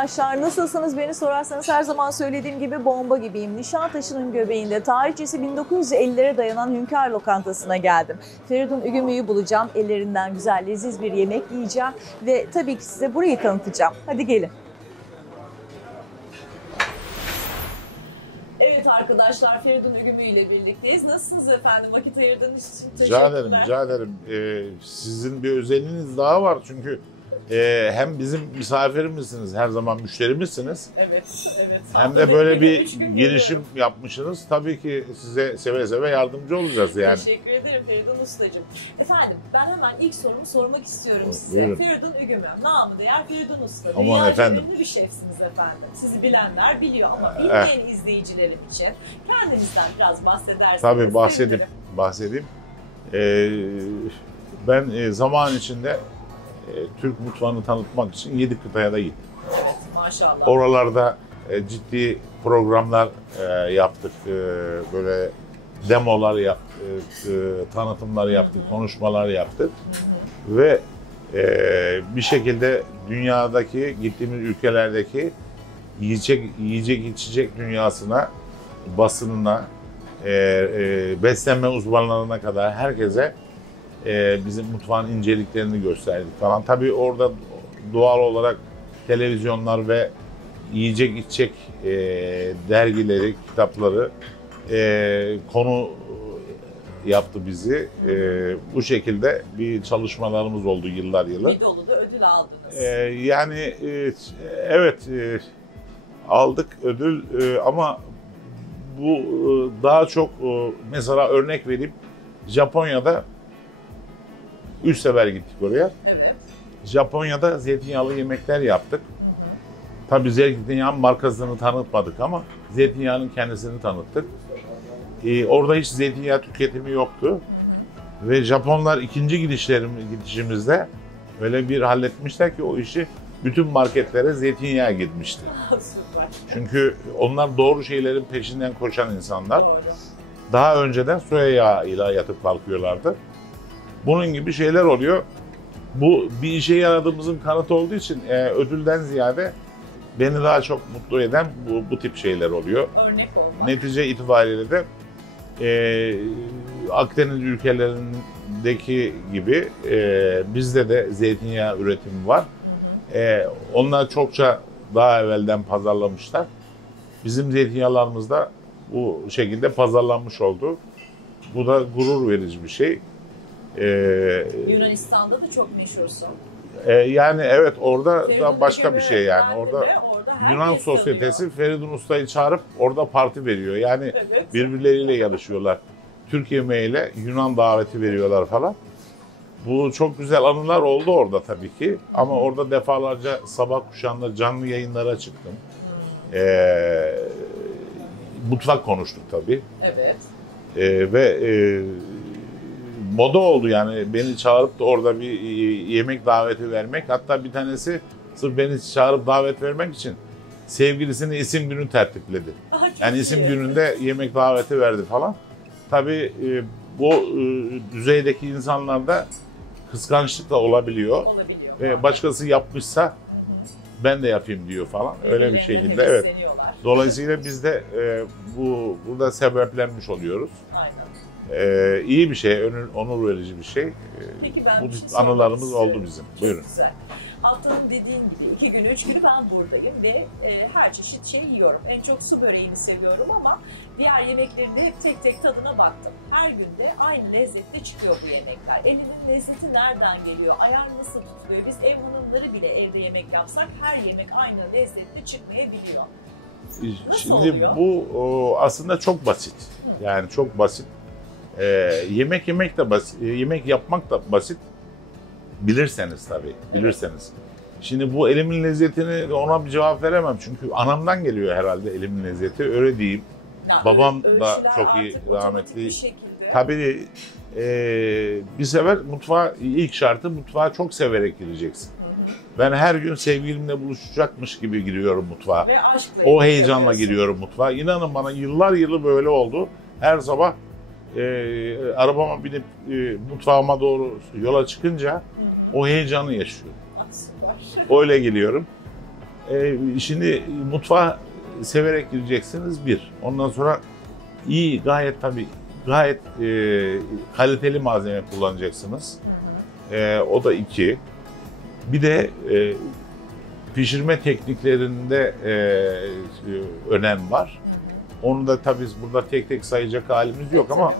arkadaşlar, nasılsınız beni sorarsanız her zaman söylediğim gibi bomba gibiyim. Nişantaşı'nın göbeğinde tarihçesi 1950'lere dayanan Hünkar Lokantası'na geldim. Feridun Ügümü'yü bulacağım, ellerinden güzel leziz bir yemek yiyeceğim ve tabii ki size burayı tanıtacağım. Hadi gelin. Evet arkadaşlar, Feridun Ügümü ile birlikteyiz. Nasılsınız efendim? Vakit ayırdığınız için teşekkürler. Rica ederim. Sizin bir özelliğiniz daha var çünkü hem bizim misafirimizsiniz, her zaman müşterimizsiniz. Evet. Hem de böyle bir girişim yapmışsınız. Tabii ki size seve seve yardımcı olacağız yani. Teşekkür ederim Feridun Ustacığım. Efendim, ben hemen ilk sorumu sormak istiyorum size. Buyurun. Feridun Ügümü, namı değer Feridun Usta. Aman Dünyaca efendim. ünlü bir şefsiniz efendim. Sizi bilenler biliyor ama bilmeyen izleyicilerim için kendinizden biraz bahsederseniz. Tabii sevinirim. bahsedeyim. Ben zaman içinde Türk mutfağını tanıtmak için 7 kıtaya da gittim. Evet, maşallah. Oralarda ciddi programlar yaptık, böyle demolar yaptık, tanıtımlar yaptık, konuşmalar yaptık. Ve bir şekilde dünyadaki, gittiğimiz ülkelerdeki yiyecek içecek dünyasına, basınına, beslenme uzmanlarına kadar herkese bizim mutfağın inceliklerini gösterdik falan. Tabii orada doğal olarak televizyonlar ve yiyecek içecek dergileri, kitapları konu yaptı bizi. Bu şekilde bir çalışmalarımız oldu yıllar yılı. Bir dolu da ödül aldınız. Evet, aldık ödül ama bu daha çok mesela örnek vereyim, Japonya'da 3 sefer gittik oraya. Evet. Japonya'da zeytinyağlı yemekler yaptık. Tabii zeytinyağı markasını tanıtmadık ama zeytinyağının kendisini tanıttık. Orada hiç zeytinyağı tüketimi yoktu. Ve Japonlar ikinci gidişimizde öyle bir halletmişler ki o işi bütün marketlere zeytinyağı gitmişti. Süper. Çünkü onlar doğru şeylerin peşinden koşan insanlar. Doğru. Daha önceden soya yağıyla yatıp kalkıyorlardı. Bunun gibi şeyler oluyor. Bu bir işe yaradığımızın kanıtı olduğu için ödülden ziyade beni daha çok mutlu eden bu tip şeyler oluyor. Örnek olmak. Netice itibariyle de Akdeniz ülkelerindeki gibi bizde de zeytinyağı üretimi var. Onlar çokça daha evvelden pazarlamışlar. Bizim zeytinyağlarımız da bu şekilde pazarlanmış oldu. Bu da gurur verici bir şey. Yunanistan'da da çok meşhursun. Yani evet, orada Feridun da başka bir şey yani. Ügümü Orada Yunan herkes sosyetesi tanıyor. Feridun Usta'yı çağırıp orada parti veriyor. Yani Evet. birbirleriyle yarışıyorlar. Türk yemeğiyle Yunan daveti veriyorlar falan. Bu çok güzel anılar oldu orada tabii ki. Ama orada defalarca sabah kuşağında canlı yayınlara çıktım. Mutfak konuştuk tabii. Evet. Moda oldu yani, beni çağırıp da orada bir yemek daveti vermek. Hatta bir tanesi sırf beni çağırıp davet vermek için sevgilisinin isim günü tertipledi. Yani isim gününde yemek daveti verdi falan. Tabii bu düzeydeki insanlarda kıskançlık da olabiliyor. Olabiliyor. Başkası yapmışsa ben de yapayım diyor falan. Öyle bir şekilde, evet. Dolayısıyla biz de burada sebeplenmiş oluyoruz. Aynen. İyi bir şey, onur verici bir şey. Peki ben Bu anılarımız oldu bizim. Buyurun. Güzel. Haftanın dediğin gibi 2 günü, 3 günü ben buradayım ve her çeşit şey yiyorum. En çok su böreğini seviyorum ama diğer yemeklerinde hep tek tek tadına baktım. Her günde aynı lezzette çıkıyor bu yemekler. Elinin lezzeti nereden geliyor? Ayar nasıl tutuluyor? Biz ev hanımları bile evde yemek yapsak her yemek aynı lezzette çıkmayabiliyor. Nasıl Şimdi oluyor? bu aslında çok basit. Yani çok basit. Yemek yemek de basit, yemek yapmak da basit. Bilirseniz tabii, bilirseniz. Şimdi bu elimin lezzetini ona bir cevap veremem çünkü anamdan geliyor herhalde elimin lezzeti, öyle diyeyim. Yani Babam da ölçüler çok iyi, artık rahmetli. bir şekilde. Tabii bir sefer mutfağa, ilk şartı mutfağa çok severek gireceksin. Ben her gün sevgilimle buluşacakmış gibi giriyorum mutfağa. Ve aşkla O heyecanla yapıyorsun. giriyorum mutfağa. İnanın bana, yıllar yılı böyle oldu. Her sabah arabama binip mutfağıma doğru yola çıkınca o heyecanı yaşıyorum. Süper. Öyle geliyorum. Şimdi mutfağa severek gireceksiniz bir. Ondan sonra iyi, gayet kaliteli malzeme kullanacaksınız. O da iki. Bir de pişirme tekniklerinde önem var. Onu da tabii burada tek tek sayacak halimiz yok ama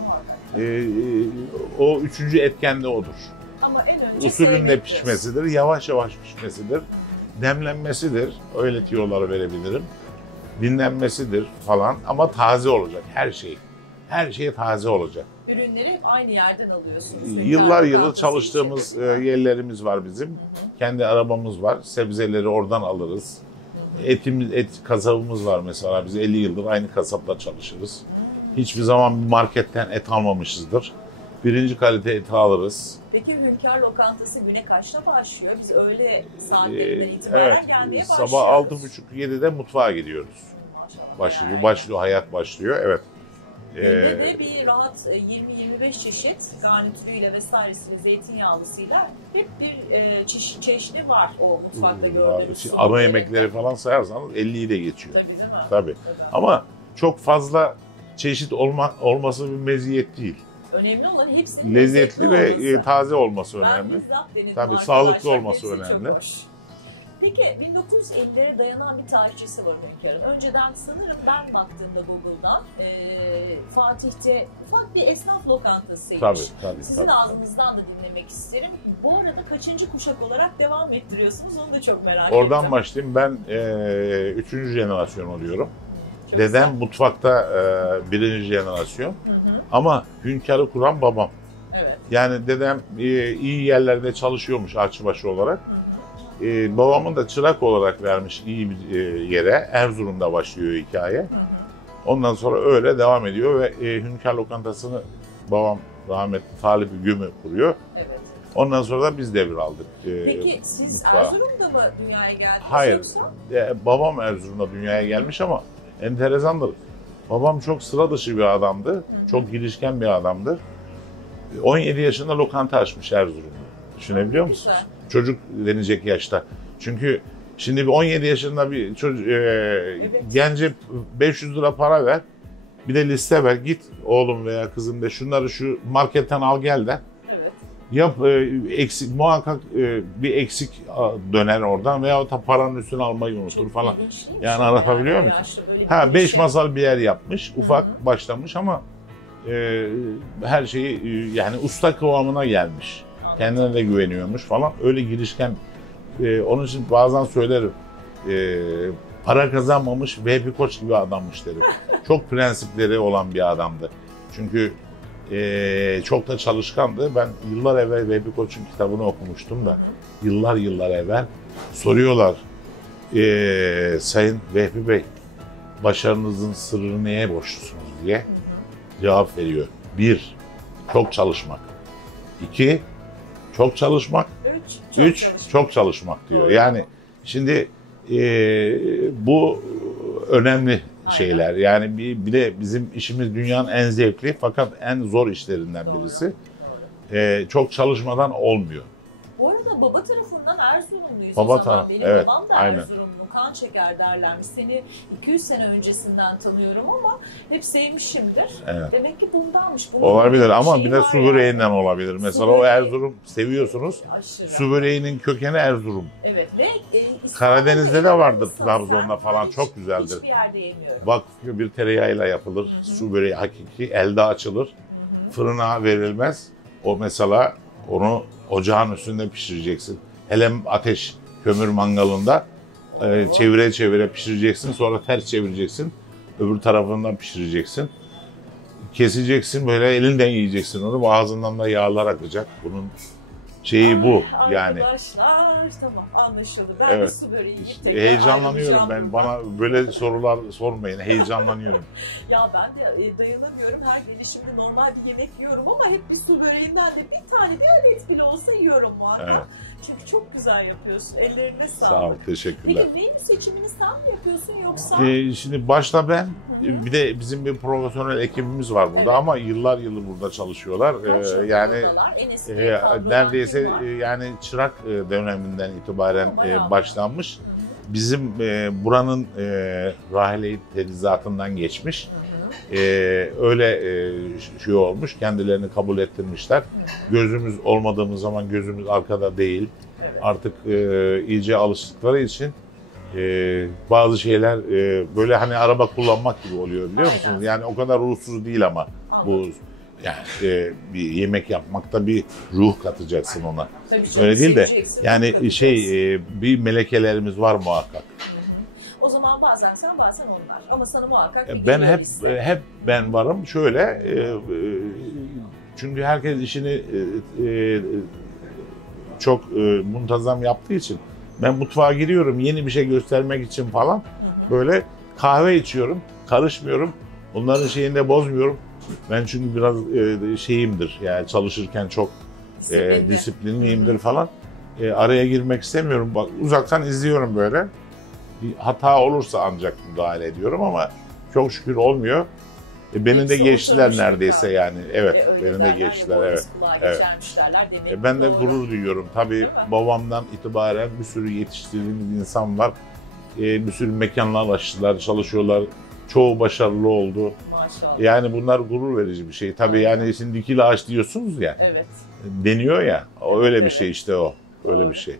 o üçüncü etken de odur. Ama en önce usulünde pişmesidir, yavaş yavaş pişmesidir, demlenmesidir, öyle tiyoları verebilirim. Dinlenmesidir falan ama taze olacak her şey. Her şey taze olacak. Ürünleri hep aynı yerden alıyorsunuz. Yıllar yılı çalıştığımız yerlerimiz var bizim. Kendi arabamız var. Sebzeleri oradan alırız. Et kasabımız var mesela. Biz 50 yıldır aynı kasapla çalışırız. Hiçbir zaman bir marketten et almamışızdır. Birinci kalite eti alırız. Peki Hünkar Lokantası güne kaçta başlıyor? Biz öğle saatlerinden itibaren gelmeye başlıyoruz. Sabah 6.30-7'de mutfağa gidiyoruz. Başlıyor, hayat başlıyor. Evet. Günde de bir rahat 20-25 çeşit garnitürüyle vesairesiyle, zeytinyağlısıyla hep bir çeşidi var o mutfakta gördüğünüz. Ana yemekleri falan sayarsanız 50'yi de geçiyor. Tabii değil mi? Tabii. Ama çok fazla çeşit olması bir meziyet değil. Önemli olan hepsinin lezzetli ve olması. Taze olması önemli. Tabii sağlıklı olması önemli. Peki 1950'lere dayanan bir tarihçesi var Hünkar'ın. Önceden sanırım ben baktığımda Google'dan Fatih'te ufak bir esnaf lokantasıymış. Tabii. Sizin ağzınızdan da dinlemek isterim. Bu arada kaçıncı kuşak olarak devam ettiriyorsunuz onu da çok merak ettim. Oradan başlayayım. Ben 3. jenerasyon oluyorum. Çok Dedem güzel. mutfakta 1. jenerasyon. Ama Hünkar'ı kuran babam. Evet. Yani dedem iyi yerlerde çalışıyormuş aşçıbaşı olarak. Babamın da çırak olarak vermiş iyi bir yere. Erzurum'da başlıyor hikaye. Ondan sonra öyle devam ediyor ve Hünkar Lokantası'nı babam rahmetli Talip Gümü kuruyor. Evet. Ondan sonra da biz devraldık. Peki siz mutfağa. Erzurum'da mı dünyaya geldiniz Hayır. yoksa? Babam Erzurum'da dünyaya gelmiş ama enteresandır. Babam çok sıra dışı bir adamdı. Çok girişken bir adamdı. 17 yaşında lokanta açmış Erzurum'da. Düşünebiliyor musunuz? Güzel. Çocuk denecek yaşta. Çünkü şimdi bir 17 yaşında bir çocuk, gence 500 lira para ver. Bir de liste ver. Git oğlum veya kızım de şunları şu marketten al gel de. Evet. Yap eksik muhakkak bir eksik döner oradan veya da paranın üstüne almayı unutur falan. Yani anlatabiliyor muyum? 5 masal bir yer yapmış. Ufak başlamış ama her şeyi yani usta kıvamına gelmiş. Kendine de güveniyormuş falan. Öyle girişken. Onun için bazen söylerim. Para kazanmamış Vehbi Koç gibi adammış derim. Çok prensipleri olan bir adamdı. Çünkü çok da çalışkandı. Ben yıllar evvel Vehbi Koç'un kitabını okumuştum da. Yıllar evvel soruyorlar. Sayın Vehbi Bey, başarınızın sırrını neye borçlusunuz diye cevap veriyor. 1. Çok çalışmak. 2. Çok çalışmak. 3. Çok çalışmak diyor. Doğru. Yani şimdi bu önemli şeyler. Yani bir de bizim işimiz dünyanın en zevkli fakat en zor işlerinden birisi. Çok çalışmadan olmuyor. Bu arada baba tarafından Erzurumluyuz. Baba tarafı, Benim evet, babam da aynen. Erzurumlu. Kan çeker derlermiş. Seni 200 sene öncesinden tanıyorum ama hep sevmişimdir. Evet. Demek ki bundanmış. Bunun Olabilir ama şeyi bir de var su yani. böreğinden olabilir. Mesela o böreği. Erzurum seviyorsunuz. Aşırı. Su böreğinin kökeni Erzurum. Evet ve Karadeniz'de de vardır, İstanbul'da Trabzon'da falan çok güzeldir. Hiçbir yerde yemiyorum. Vakıf bir tereyağıyla yapılır. Su böreği hakiki elde açılır. Fırına verilmez. O mesela onu ocağın üstünde pişireceksin. Hele ateş kömür mangalında çevire çevire pişireceksin. Sonra ters çevireceksin. Öbür tarafından pişireceksin. Keseceksin böyle elinden yiyeceksin onu. Ağzından da yağlar akacak. Bunun şeyi bu yani. Arkadaşlar tamam anlaşıldı. Ben Evet. de su böreği yiyip İşte tekrar heyecanlanıyorum ayrılacağım ben. buradan. Bana böyle sorular sormayın. Heyecanlanıyorum. Ya ben de dayanamıyorum. Her gelişimde normal bir yemek yiyorum ama hep bir su böreğinden de bir tane bir adet bile olsa yiyorum muhakkak. Evet. Çünkü çok güzel yapıyorsun. Ellerine sağlık. Sağ ol, teşekkürler. Peki menü seçimini sen mi yapıyorsun yoksa? Şimdi başta ben, bir de bizim bir profesyonel ekibimiz var burada Evet. ama yıllar burada çalışıyorlar. Kaç Yani yıldalar? En eski kadrodan neredeyse kim var? yani çırak döneminden itibaren Aman Allah'ım. başlanmış. bizim buranın rahile tedrisatından geçmiş. Öyle şey olmuş, kendilerini kabul ettirmişler. Gözümüz olmadığımız zaman gözümüz arkada değil. Artık iyice alıştıkları için bazı şeyler böyle hani araba kullanmak gibi oluyor biliyor musunuz? Yani o kadar ruhsuz değil ama bu yani bir yemek yapmakta bir ruh katacaksın ona. Öyle değil de yani bir melekelerimiz var muhakkak. O zaman bazen sen bazen onlar ama sana muhakkak ben hep ben varım şöyle çünkü herkes işini çok muntazam yaptığı için ben mutfağa giriyorum yeni bir şey göstermek için falan böyle kahve içiyorum karışmıyorum onların şeyini de bozmuyorum ben çünkü biraz şeyimdir yani çalışırken çok disiplinliyimdir falan araya girmek istemiyorum bak uzaktan izliyorum böyle. Bir hata olursa ancak müdahale ediyorum ama çok şükür olmuyor. Beni de geçtiler neredeyse yani. Evet, beni de geçtiler. Evet. Ben de gurur duyuyorum. Tabii babamdan itibaren bir sürü yetiştirdiğimiz insan var. Bir sürü mekanlar açtılar, çalışıyorlar. Çoğu başarılı oldu. Maşallah. Yani bunlar gurur verici bir şey. Tabii yani şimdi dikili ağaç diyorsunuz ya. Evet. Deniyor ya. Öyle bir şey işte o. Öyle bir şey.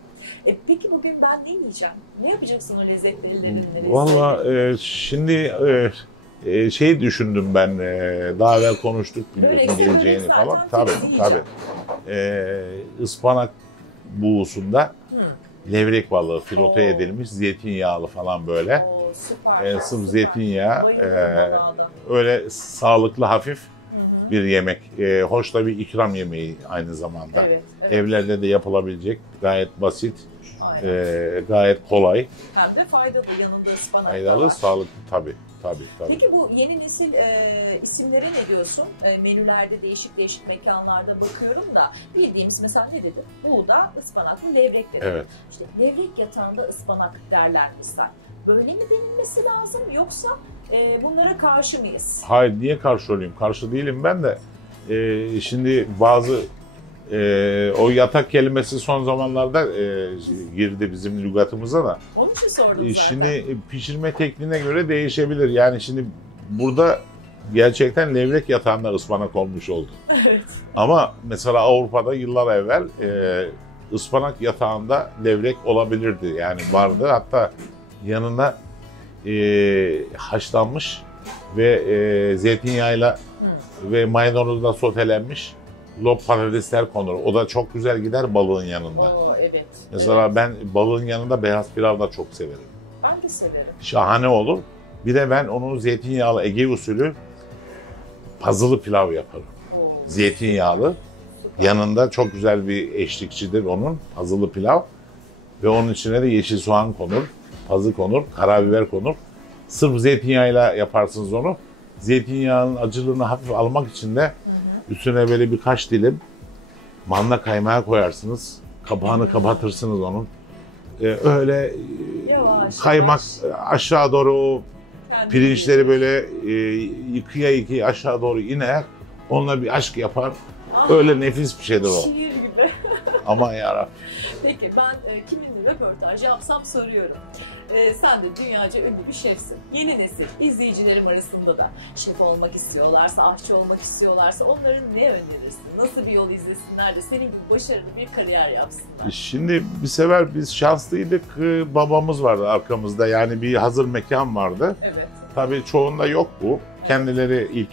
Peki bugün ben ne yiyeceğim? Ne yapacaksın o lezzetlerinden? Valla şimdi şey düşündüm ben daha evvel konuştuk biliyorsun geleceğini falan. Tabii. Ispanak buğusunda levrek balığı filote edilmiş zeytinyağlı falan böyle. Sırf zeytinyağı öyle sağlıklı hafif bir yemek. Hoş da bir ikram yemeği aynı zamanda. Evet. Evlerde de yapılabilecek gayet basit. Gayet kolay. Hem de faydalı yanında ıspanak. Faydalı, sağlıklı tabii. Peki bu yeni nesil isimlere ne diyorsun? Menülerde değişik mekanlarda bakıyorum da bildiğimiz mesela ne dedim? Buğda, ıspanaklı levrek dedim. Evet. İşte levrek yatağında ıspanak derler mesela. Böyle mi denilmesi lazım yoksa bunlara karşı mıyız? Hayır, niye karşı olayım? Karşı değilim ben de. Şimdi bazı o yatak kelimesi son zamanlarda girdi bizim lügatımıza da. Onun için sordum zaten. Şimdi pişirme tekniğine göre değişebilir. Yani şimdi burada gerçekten levrek yatağında ıspanak olmuş oldu. Evet. Ama mesela Avrupa'da yıllar evvel ıspanak yatağında levrek olabilirdi. Yani vardı. Hatta yanına haşlanmış ve zeytinyağıyla ve maydanozla sotelenmiş lob patatesler konur. O da çok güzel gider balığın yanında. Oo, evet. Mesela ben balığın yanında beyaz pilav da çok severim. Ben de severim. Şahane olur. Bir de ben onu zeytinyağlı Ege usulü pazılı pilav yaparım. Oo. Zeytinyağlı. Yanında çok güzel bir eşlikçidir onun pazılı pilav. Ve onun içine de yeşil soğan konur, pazı konur, karabiber konur. Sırf zeytinyağıyla yaparsınız onu. Zeytinyağının acılığını hafif almak için de üstüne böyle birkaç dilim manda kaymağı koyarsınız. Kapağını kapatırsınız onun. Öyle yavaş, kaymak aşağı doğru o pirinçleri böyle yıkaya aşağı doğru iner. Onunla bir aşk yapar. Öyle nefis bir şeydir o. Şiir gibi. Aman yarabbim. Peki ben kiminle röportaj yapsam soruyorum. Sen de dünyaca ünlü bir şefsin. Yeni nesil izleyicilerim arasında da şef olmak istiyorlarsa, aşçı olmak istiyorlarsa onların ne önerirsin? Nasıl bir yol izlesinler de senin gibi başarılı bir kariyer yapsınlar? Şimdi bir sefer biz şanslıydık. Babamız vardı arkamızda. Yani bir hazır mekan vardı. Evet. Tabii çoğunda yok bu. Kendileri ilk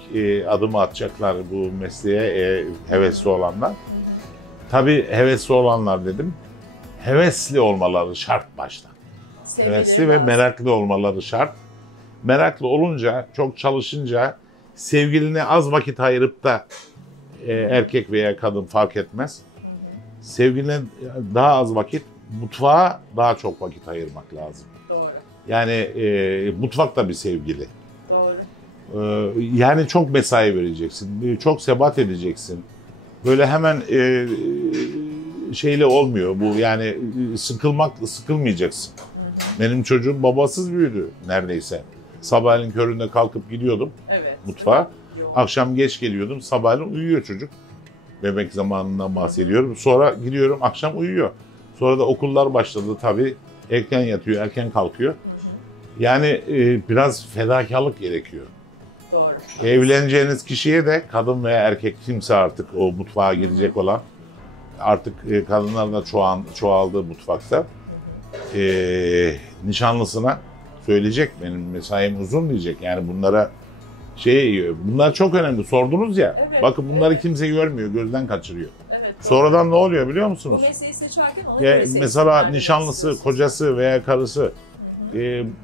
adımı atacaklar bu mesleğe hevesli olanlar. Tabii hevesli olanlar dedim. Hevesli olmaları şart baştan. Hevesli ve meraklı olmaları şart. Meraklı olunca, çok çalışınca, sevgiline az vakit ayırıp da erkek veya kadın fark etmez. Sevgiline daha az vakit, mutfağa daha çok vakit ayırmak lazım. Doğru. Yani mutfak da bir sevgili. Doğru. Yani çok mesai vereceksin, çok sebat edeceksin. Böyle hemen şeyle olmuyor bu, yani sıkılmayacaksın. Benim çocuğum babasız büyüdü neredeyse. Sabahleyin köründe kalkıp gidiyordum mutfağa. Akşam geç geliyordum, sabahleyin uyuyor çocuk. Bebek zamanından bahsediyorum. Sonra gidiyorum, akşam uyuyor. Sonra da okullar başladı tabii. Erken yatıyor, erken kalkıyor. Yani biraz fedakarlık gerekiyor. Doğru. Evleneceğiniz kişiye de kadın veya erkek kimse artık o mutfağa girecek olan, artık kadınlar da çoğaldı mutfakta. Nişanlısına söyleyecek, benim mesaim uzun diyecek. Yani bunlara bunlar çok önemli. Sordunuz ya. Evet, bakın bunları kimse görmüyor, gözden kaçırıyor. Evet, sonradan ne oluyor biliyor musunuz? Bu mesleği seçerken ona göre Mesela nişanlısı, kocası veya karısı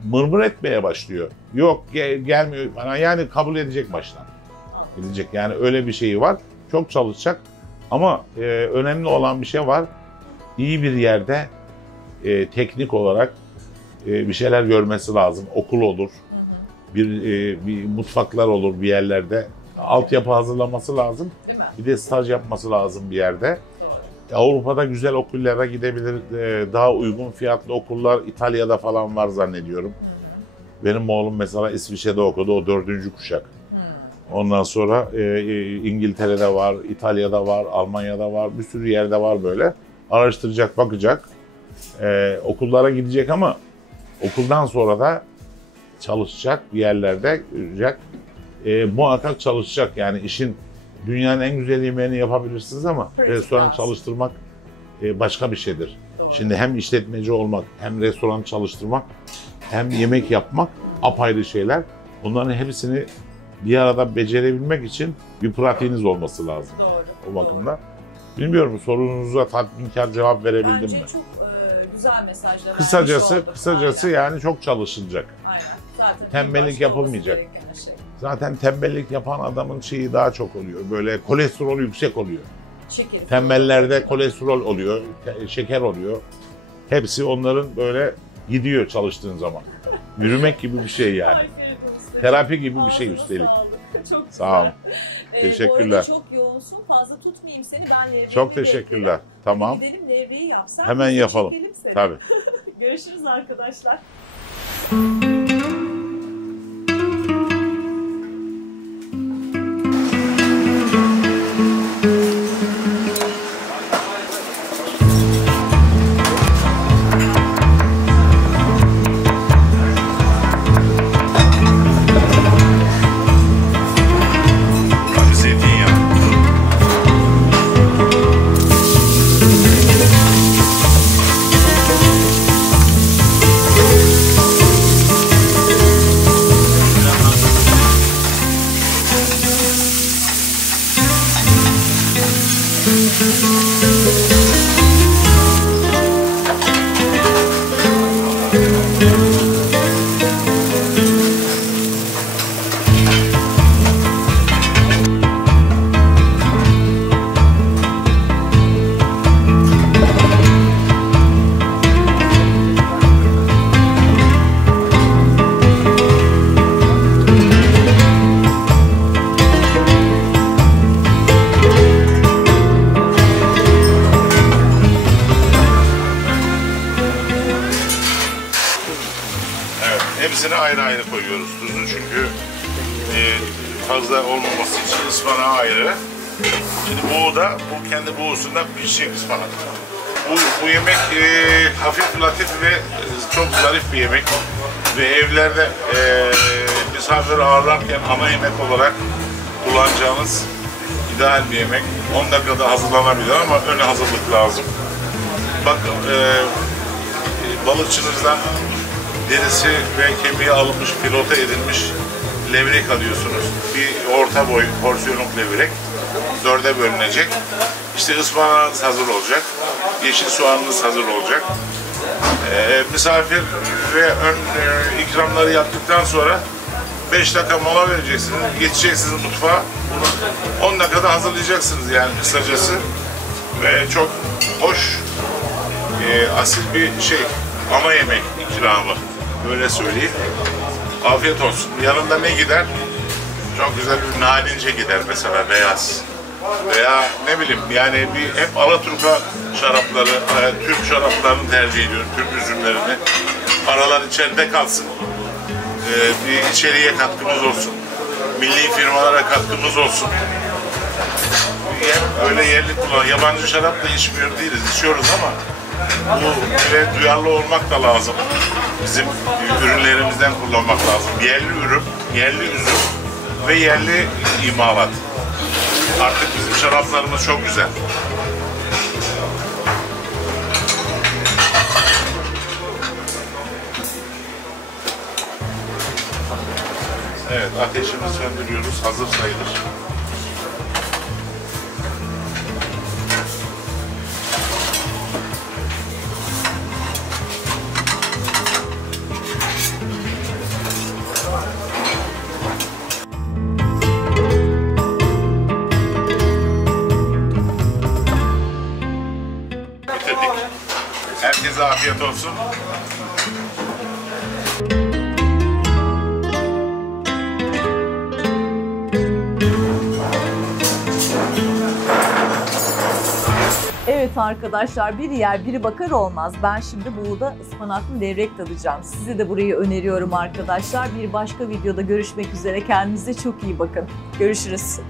mırmır etmeye başlıyor. Yok gelmiyor bana, yani kabul edecek baştan. Gidecek, yani öyle bir şeyi var. Çok çalışacak ama önemli olan bir şey var. İyi bir yerde teknik olarak bir şeyler görmesi lazım. Okul olur, bir mutfaklar olur bir yerlerde. Altyapı hazırlaması lazım. Bir de staj yapması lazım bir yerde. Doğru. Avrupa'da güzel okullara gidebilir. Daha uygun fiyatlı okullar İtalya'da falan var zannediyorum. Benim oğlum mesela İsviçre'de okudu. O 4. kuşak. Ondan sonra İngiltere'de var, İtalya'da var, Almanya'da var. Bir sürü yerde var böyle. Araştıracak, bakacak. Okullara gidecek ama okuldan sonra da çalışacak bir yerlerde görecek. Muhakkak çalışacak. Yani işin, dünyanın en güzel yemeğini yapabilirsiniz ama restoran çalıştırmak başka bir şeydir. Doğru. Şimdi hem işletmeci olmak, hem restoran çalıştırmak, hem yemek yapmak apayrı şeyler. Bunların hepsini bir arada becerebilmek için bir pratiğiniz olması lazım. Doğru. O bakımdan. Bilmiyorum, sorunuza tatminkar cevap verebildim Bence mi? Bence çok güzel mesajlar. Kısacası yani çok çalışılacak. Aynen. Zaten tembellik yapılmayacak. Zaten tembellik yapan adamın şeyi daha çok oluyor. Böyle kolesterol yüksek oluyor. Şekeri. Tembellerde kolesterol oluyor, şeker oluyor. Hepsi onların böyle gidiyor çalıştığın zaman. Yürümek gibi bir şey yani. Terapi gibi bir şey üstelik. Çok sağ olun. Teşekkürler. Bu arada çok yoğunsun. Fazla tutmayayım seni. Ben levreyi çok teşekkürler. Tamam. Gidelim levreyi yapsak. Hemen yapalım. Tabii. Görüşürüz arkadaşlar. Hepsini ayrı ayrı koyuyoruz tuzu, çünkü fazla olmaması için ıspanağı ayrı. Şimdi bu kendi buğusundan pişecek ıspanak. Bu yemek hafif, latif ve çok zarif bir yemek. Ve evlerde misafir ağırlarken ana yemek olarak kullanacağınız ideal bir yemek. 10 dakikada hazırlanabilir ama ön hazırlık lazım. Bakın balıkçınızdan derisi ve kemiği alınmış, pilote edilmiş levrek alıyorsunuz. Bir orta boy porsiyonluk levrek 4'e bölünecek. İşte ıspanağınız hazır olacak. Yeşil soğanınız hazır olacak. Misafir ve ön ikramları yaptıktan sonra 5 dakika mola vereceksiniz. Geçeceksiniz mutfağa. Bunu 10 dakikada hazırlayacaksınız yani kısacası. Ve çok hoş, asil bir şey. Ana yemek ikramı. Böyle söyleyeyim. Afiyet olsun. Yanında ne gider? Çok güzel bir nalince gider mesela, beyaz. Veya ne bileyim yani hep Alaturka şarapları, Türk şaraplarını tercih ediyorum, Türk üzümlerini. Paralar içeride kalsın. Bir içeriye katkımız olsun. Milli firmalara katkımız olsun. Hem öyle yerli kullan, yabancı şarap da içmiyor değiliz, içiyoruz ama Bu ve duyarlı olmak da lazım. Bizim ürünlerimizden kullanmak lazım. Yerli ürün, yerli üzüm ve yerli imalat. Artık bizim şaraplarımız çok güzel. Evet, ateşimizi söndürüyoruz. Hazır sayılır. Bitirdik. Herkese afiyet olsun. Evet arkadaşlar, biri yer biri bakar olmaz. Ben şimdi Buğu'da ıspanaklı levrek tadacağım. Size de burayı öneriyorum arkadaşlar. Bir başka videoda görüşmek üzere. Kendinize çok iyi bakın. Görüşürüz.